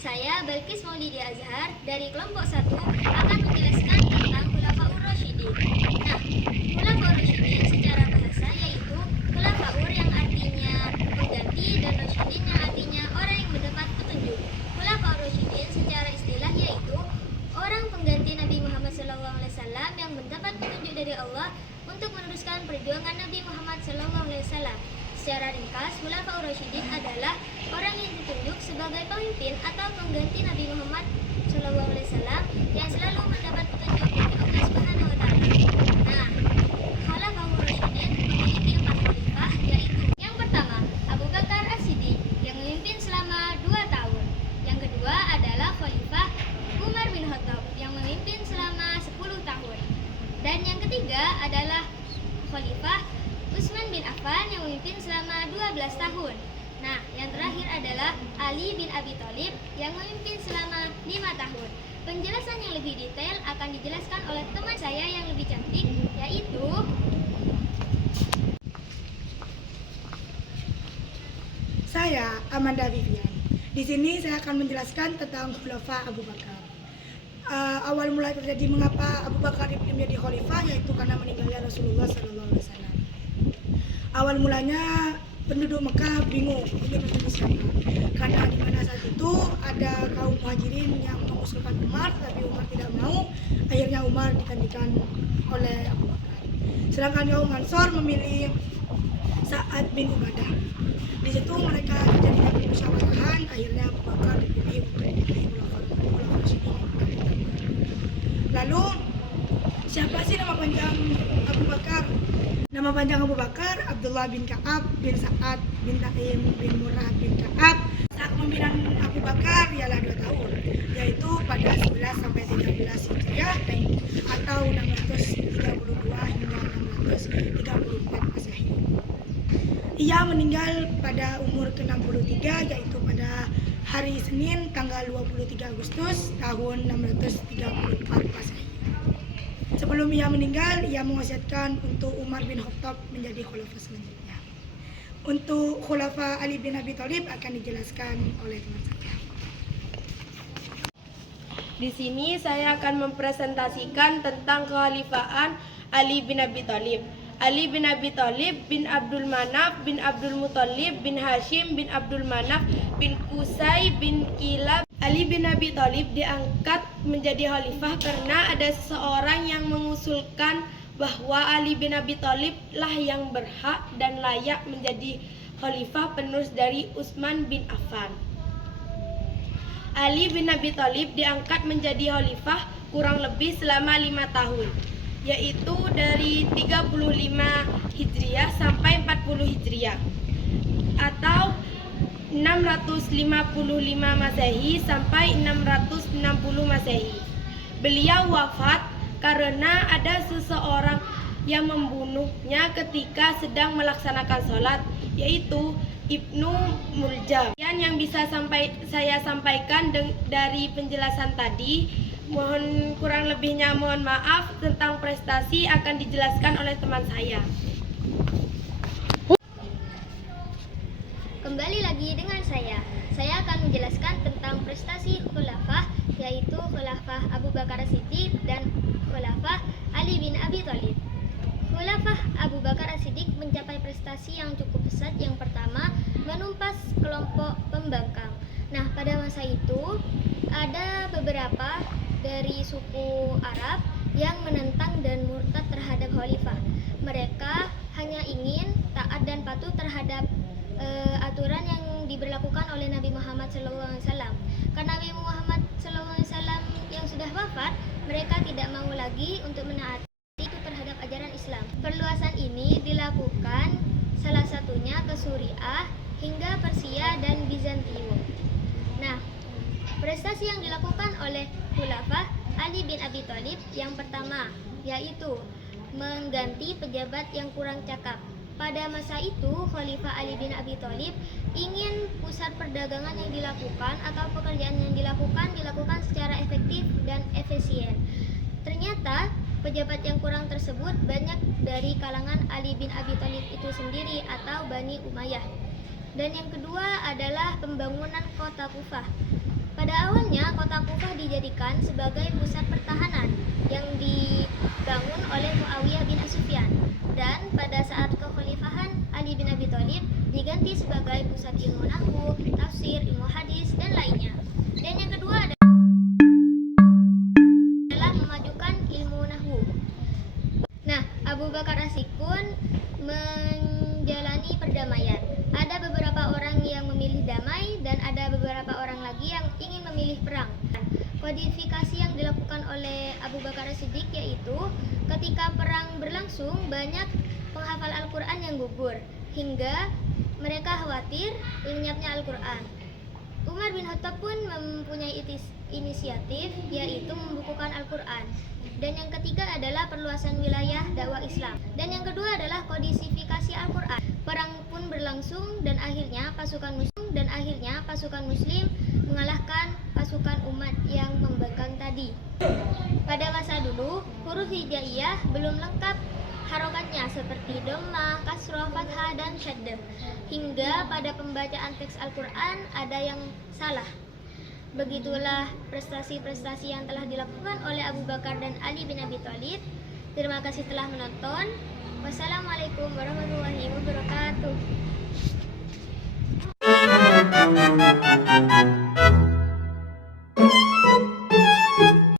Saya Balkis Maulidi Azhar dari kelompok 1 akan menjelaskan tentang Khulafaur Rasyidin. Nah, Khulafaur Rasyidin secara bahasa yaitu Khulafaur yang artinya pengganti dan Rasyidin yang artinya orang yang mendapat petunjuk. Khulafaur Rasyidin secara istilah yaitu orang pengganti Nabi Muhammad SAW yang mendapat petunjuk dari Allah untuk meneruskan perjuangan Nabi Muhammad SAW. Secara ringkas, Khulafaur Rasyidin adalah orang yang ditunjuk sebagai pemimpin atau pengganti Nabi Muhammad SAW yang selalu mendapat petunjuk dari Allah Subhanahu wa Ta'ala. Nah, Khulafaur Rasyidin memiliki 4 khalifah, yaitu yang pertama Abu Bakar As-Siddiq yang memimpin selama 2 tahun. Yang kedua adalah Khalifah Umar bin Khattab yang memimpin selama 10 tahun. Dan yang ketiga adalah Khalifah Utsman bin Affan yang memimpin selama 12 tahun. Nah, yang terakhir adalah Ali bin Abi Thalib yang memimpin selama 5 tahun. Penjelasan yang lebih detail akan dijelaskan oleh teman saya yang lebih cantik, yaitu saya, Amanda Vivian. Di sini saya akan menjelaskan tentang Khulafa Abu Bakar. Awal mulai terjadi mengapa Abu Bakar menjadi khalifah yaitu karena meninggalnya Rasulullah SAW. Awal mulanya penduduk Mekah bingung ini memilih siapa, karena di mana saat itu ada kaum muhajirin yang mengusulkan Umar, tapi Umar tidak mau. Akhirnya Umar digantikan oleh Abu Bakar. Sedangkan kaum Ansor memilih Sa'ad bin Ubadah. Di situ mereka terjadi permusyawarahan, akhirnya Abu Bakar dipilih untuk menjadi Khulafaur Rasyidin. Lalu siapa sih nama panjang Abu Bakar? Nama panjang Abu Bakar Abdullah bin Ka'ab bin Sa'ad bin Taim bin Murrah bin Ka'ab. Saat pemimpinan Abu Bakar ialah 2 tahun, yaitu pada 11 sampai 13 Hijriah atau 632 hingga 634 Masehi. Ia meninggal pada umur ke-63, yaitu pada hari Senin tanggal 23 Agustus tahun 634 Masehi. Sebelum ia meninggal, ia mewasiatkan untuk Umar bin Khattab menjadi khalifah selanjutnya. Untuk Khulafa Ali bin Abi Thalib akan dijelaskan oleh teman saya. Di sini saya akan mempresentasikan tentang kekhalifahan Ali bin Abi Thalib. Ali bin Abi Thalib bin Abdul Manaf bin Abdul Muthalib bin Hashim bin Abdul Manaf bin Qusay bin Kilab. Ali bin Abi Thalib diangkat menjadi khalifah karena ada seseorang yang mengusulkan bahwa Ali bin Abi Thalib lah yang berhak dan layak menjadi khalifah penerus dari Utsman bin Affan. Ali bin Abi Thalib diangkat menjadi khalifah kurang lebih selama 5 tahun, yaitu dari 35 Hijriah sampai 40 Hijriah atau 655 Masehi sampai 660 Masehi. Beliau wafat karena ada seseorang yang membunuhnya ketika sedang melaksanakan sholat, yaitu Ibnu Muljam. Yang bisa saya sampaikan dari penjelasan tadi. Mohon kurang lebihnya mohon maaf. Tentang prestasi akan dijelaskan oleh teman saya. Kembali lagi dengan saya. Saya akan menjelaskan tentang prestasi khulafah, yaitu Khulafah Abu Bakar As-Siddiq dan Khulafah Ali bin Abi Thalib. Khulafah Abu Bakar As-Siddiq mencapai prestasi yang cukup pesat. Yang pertama, menumpas kelompok pembangkang. Nah, pada masa itu ada beberapa dari suku Arab yang menentang dan murtad terhadap khalifah. Mereka hanya ingin taat dan patuh terhadap aturan yang diberlakukan oleh Nabi Muhammad SAW. Karena Nabi Muhammad SAW yang sudah wafat, mereka tidak mau lagi untuk menaati itu terhadap ajaran Islam. Perluasan ini dilakukan salah satunya ke Suriah hingga Persia dan Bizantium. Nah, prestasi yang dilakukan oleh Khulafah Ali bin Abi Thalib yang pertama yaitu mengganti pejabat yang kurang cakap. Pada masa itu, Khalifah Ali bin Abi Thalib ingin pusat perdagangan yang dilakukan atau pekerjaan yang dilakukan secara efektif dan efisien. Ternyata pejabat yang kurang tersebut banyak dari kalangan Ali bin Abi Thalib itu sendiri atau Bani Umayyah. Dan yang kedua adalah pembangunan kota Kufah. Pada awalnya, kota Kufah dijadikan sebagai pusat pertahanan yang dibangun oleh Muawiyah bin Sufyan, dan pada saat kekhalifahan Ali bin Abi Thalib diganti sebagai pusat ilmu nahwu, tafsir, ilmu hadis, dan lainnya. Dan yang kedua adalah memajukan ilmu nahwu. Nah, Abu Bakar As-Siddiq pun menjalani perdamaian. Ada beberapa orang yang memilih damai dan ada beberapa orang lagi yang ingin memilih perang. Kodifikasi yang dilakukan oleh Abu Bakar As-Siddiq yaitu ketika perang berlangsung banyak penghafal Al-Quran yang gugur hingga mereka khawatir lenyapnya Al-Quran. Umar bin Khattab pun mempunyai inisiatif yaitu membukukan Al-Quran. Dan yang ketiga adalah perluasan wilayah dakwah Islam. Dan yang kedua adalah kodisifikasi Al-Quran. Perang pun berlangsung dan akhirnya pasukan Muslim mengalahkan pasukan umat yang membangkang tadi. Pada masa dulu, huruf hijaiyah belum lengkap harokatnya seperti dhammah, kasroh, fathah, dan syaddah. Hingga pada pembacaan teks Al-Quran ada yang salah. Begitulah prestasi-prestasi yang telah dilakukan oleh Abu Bakar dan Ali bin Abi Thalib. Terima kasih telah menonton. Wassalamualaikum warahmatullahi wabarakatuh.